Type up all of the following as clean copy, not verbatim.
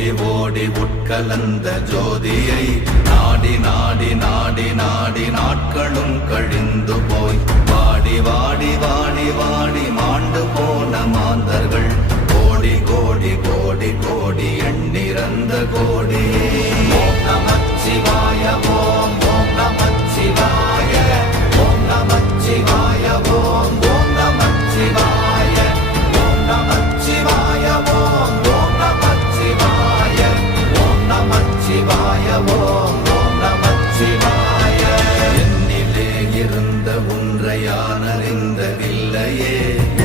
ஓடி ஓடி உட்கலந்த ஜோதியை நாடி நாடி நாடி நாடி நாட்களும் கழிந்து போய் வாடி வாடி வாடி வாடி மாண்டு போன மாந்தர்கள் கோடி கோடி கோடி கோடி எண்ணிறந்த கோடி. ஓம் நமச்சிவாய ஓம் ஓம் நமச்சிவாய ஓம் நமச்சிவாய ஓம் ஓம் நமச்சிவாய ஓம் நமச்சிவாய ஓம் ஓம் நமச்சிவாய ஓம் நமச்சிவாய ஓம் ஓம் நமச்சிவாய. என்னிலே இருந்த ஒன்றை யான் அறிந்ததில்லையே,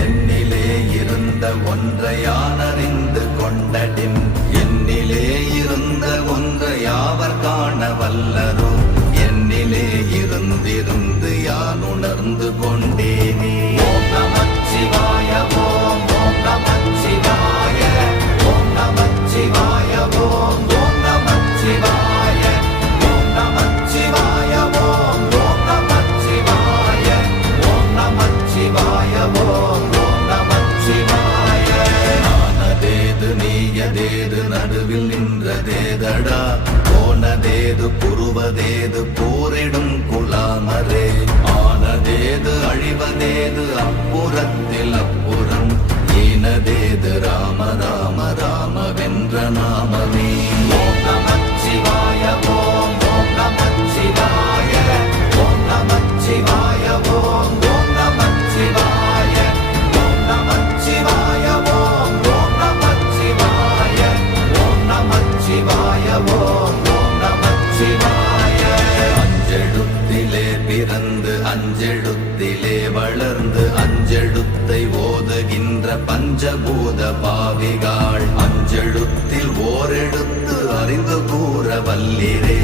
என்னிலே இருந்த ஒன்றை யான் அறிந்து கொண்டடின், என்னிலே இருந்த ஒன்றை யாவர் காண வல்லரோ, என்னிலே இருந்திருந்து யான் உணர்ந்து கொண்டேனே. ஓம் நமச்சிவாய ஓம் ஓம் நமச்சிவாய ஓம் நமச்சிவாய ஓம் ஓம் நமச்சிவாய ஓம் நமச்சிவாய ஓம் ஓம் நமச்சிவாய ஓம் நமச்சிவாய ஓம் ஓம் நமச்சிவாய. ஆனதேது நீயதேது நடுவில் நின்றதேதடா, போனதேது புருவதேது போரிடும் குலாமரே, ஆனதேது அழிவதேது அப்புறத்தில் அப்புறம், ஈனதேது ராம ராம ராம வென்ற நாமமே. ஓம் நமச்சிவாய ஓம் ஓம் நமச்சிவாய ஓம் நமச்சிவாய ஓம் ஓம் நமச்சிவாய ஓம் நமச்சிவாய ஓம் ஓம் நமச்சிவாய ஓம் நமச்சிவாய ஓம் ஓம் நமச்சிவாய. அஞ்செழுத்திலே பிறந்து அஞ்செழுத்திலே வளர்ந்து அஞ்செழுத்தை ஓதுகின்ற பஞ்சபூத பாவிகாள், அஞ்செழுத்தில் ஓரெழுத்து அறிந்து கூற வல்லிரே,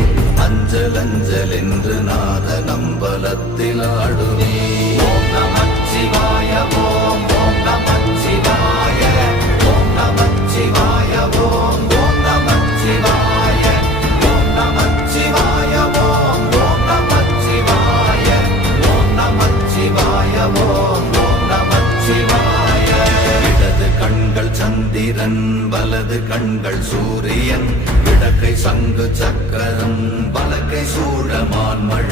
அஞ்சல் அஞ்சல் என்று நாத நம்பலத்தில் ஆடுவே. ஓம் நமச்சிவாய ஓம் ஓம் நமச்சிவாய ஓம் நமச்சிவாய ஓம் ஓம் நமச்சிவாய ஓம் நமச்சிவாய ஓம் ஓம் நமச்சிவாய ஓம் நமச்சிவாய ஓம் ஓம் நமச்சிவாய. இடது கண்கள் சந்திரன் வலது கண்கள் சூரியன், இடக்கை சங்கு சக்கரம் வலக்கை சூழமான் மழை,